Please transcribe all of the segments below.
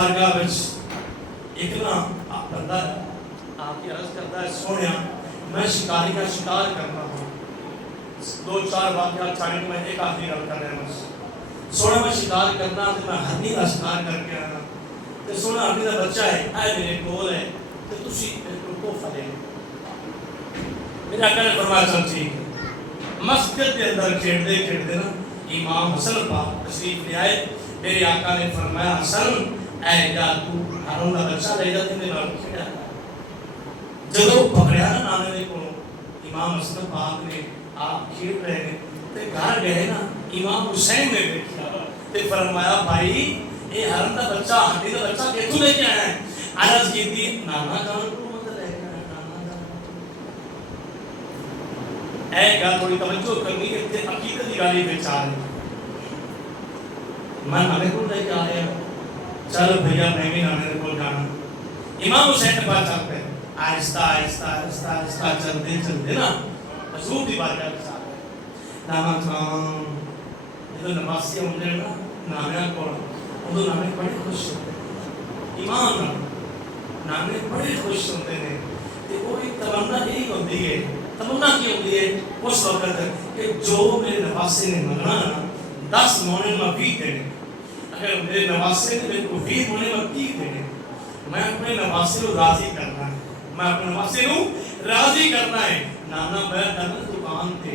ایک نا بندہ آپ کی عرض کرتا ہے سونیا میں شکاری کا شکار کرنا ہوں. دو چار واقعات چھاڑنے میں ایک آدمی گل کر رہا ہوں. سونا میں شکار کرنا تو میں ہرنی کا شکار کر کے آنا تو سونا ہرنی کا بچہ ہے اے میرے کول ہے تو تسی کو پھلے میرا کہنے فرمایا چل ٹھیک ہے. مسجد کے اندر کھیڑتے کھیڑتے نا امام حسن پاک تشریف لے آئے. میرے آقا نے فرمایا حسن اے جا تو ہارون کا بچہ لے جا تیرے نال کھیڑا. جدو پکڑیا نا نانے کو امام حسن پاک نے آپ کھیڑ رہے ہیں تے گھر گئے نا امام حسین نے دیکھا تے فرمایا بھائی اے ہارون کا بچہ ہڈی کا بچہ کتوں لے کے آیا ہے؟ عرض کی تھی نانا جان کو مت لے کے آیا نانا جان. اے گل تھوڑی توجہ کرنی ہے تے عقیدت دی گل وچ آ رہی میں نانے کو لے کے آیا چل بھیا میں بھی نانے کو جانا. امام حسین کے پاس چلتے ہیں آہستہ آہستہ آہستہ آہستہ چلتے چلتے نا حضور دی بارگاہ میں آ گئے. نانا جان جب نمازی ہوندے نا نانے کو وہ نانے بڑے خوش ہوتے ایمان نانے بڑے خوش ہوتے ہیں کہ وہ ایک تمنا یہی ہوتی ہے. تمنا کی ہوتی ہے اس وقت کہ جو میرے نواسے نے منگنا نا 10 مونے میں 20 دینے. اگر میرے نواسے نے میرے کو 20 مونے میں 30 دینے میں اپنے نواسے کو راضی کرنا ہے. میں اپنے نواسے کو راضی کرنا ہے. نانا میں دکان تے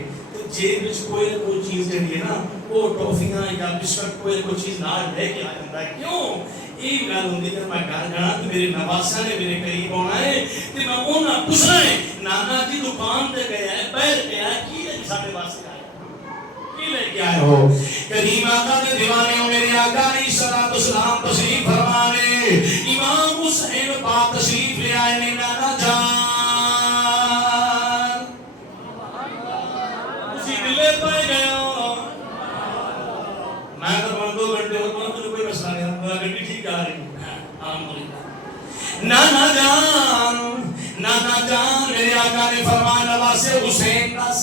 جیب وچ کوئی نہ کوئی چیز جڑی ہے نا وہ ٹافیاں یا بسکٹ کوئی کوئی چیز نال لے کے آ جاتا ہے. کیوں یہ گل ہوندی کہ میں گھر جانا تے میرے نواسے نے میرے قریب آنا ہے تے میں انہاں پوچھنا ہے نانا جی دکان تے گیا ہے بیٹھ گیا ہے کی لے ساڈے واسطے آیا کی لے کے آئے ہو. کریم آقا دے دیوانے ہو میرے آقا علیہ الصلوۃ والسلام تشریف فرمانے امام حسین پاک تشریف لے آئے نے. نانا جان اسی ملے پائے گئے ہو میں تو 2 گھنٹے اور کوئی مسئلہ نہیں میرا گڈی ٹھیک آ رہی نانا جان میرے آقا نے فرمایا نواسے حسین 10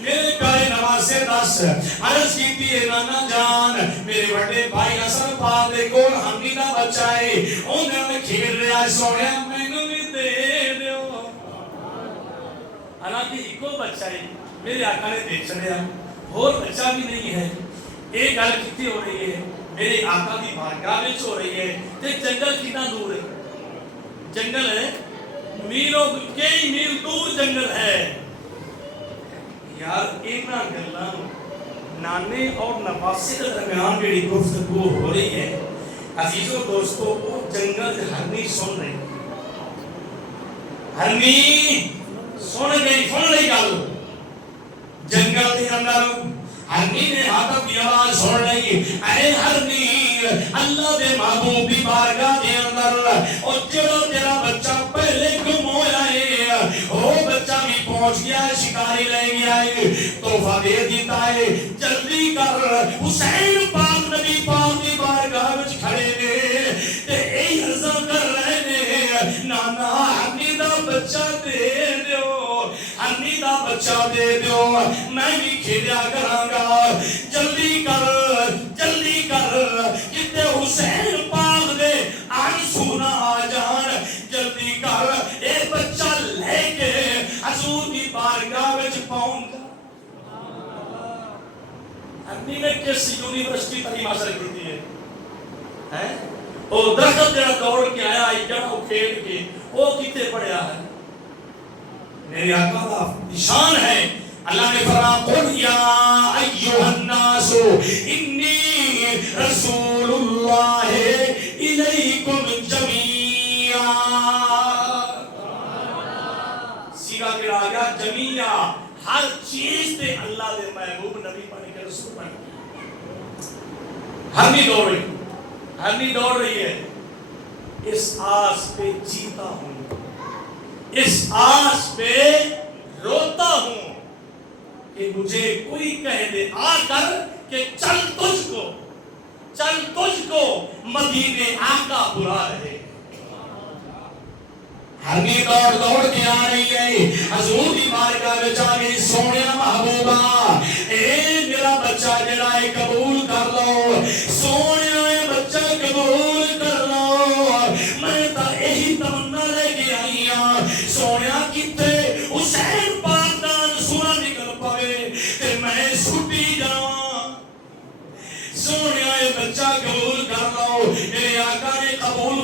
میرے پیارے نواسے 10 عرض کیتی ہے نانا جان میرے بڑے بھائی حسن پاک دے کول ہمی دا بچہ ہے انہاں نے کھیل رہا ہے سونے مینوں بھی دے دیو. حالانکہ ایکو بچہ ہے میرے آقا نے دیکھ چڑیا اور بچہ بھی نہیں ہے. ایک گل کتنی ہو رہی ہے میرے آقا دی بارگاہ وچ ہو رہی ہے تے جنگل کتنا دور ہے. جنگل ہے میلوں کئی میل دور جنگل ہے. یار اینا گلاں نانے اور نواسے کے درمیان جڑی گفتگو ہو رہی ہے عزیزو دوستو وہ جنگل ہرنی سن رہی ہرنی سن رہی گل جنگل کے اندر ہرنی نے ہاتھ کی آواز سن رہی اے ہرنی اللہ دے محبوب دی بارگاہ دے اندر او جڑا تیرا بچہ پہلے گم ہویا ہے او بچہ بھی پہنچ گیا ہے شکاری لے گیا ہے تحفہ دے دیتا ہے. جلدی کر حسین پاک نبی پاک دی بارگاہ وچ کھڑے نے تے اے عرض کر رہے نے نانا ہرنی دا بچہ دے دیو ہرنی دا بچہ دے دیو میں بھی کھیلیا کراں گا. جلدی کر کتے حسین پاک دے آنسو نہ آ جان. جلدی کر اے بچہ لے کے حضور دی بارگاہ وچ پہنچ جا. ہرنی نے کس یونیورسٹی تعلیم حاصل کی ہے او درخت جڑا دوڑ کے آیا جڑا کھیل کے او کتے پڑھیا ہے. میرے آقا کا نشان ہے اللہ نے فرمایا قل یا ایھا الناس انی رسول اللہ الیکم جمیعا. سیگا کے آ گیا جمیعا ہر چیز تے اللہ دے محبوب نبی بن کے رسول بن کے ہرنی دوڑ رہی ہے. اس آس پہ جیتا ہوں اس آس پہ روتا ہوں کہ مجھے کوئی کہہ دے آ کر کہ چل تجھ کو مدینے آقا بلا رہے. ہرنی دوڑ کے آ رہی ہے حضور دی بارگاہ وچ آ گئی. سونیا محبوبہ اے میرا بچہ جڑا ہے قبول کر لو. سونیا بچہ قبول کر لو. سونیا کتے حسین پاک دا سورا نکل پوے تے میں سٹی جاواں. سونیا یہ بچہ قبول کر لو. میرے آقا نے قبول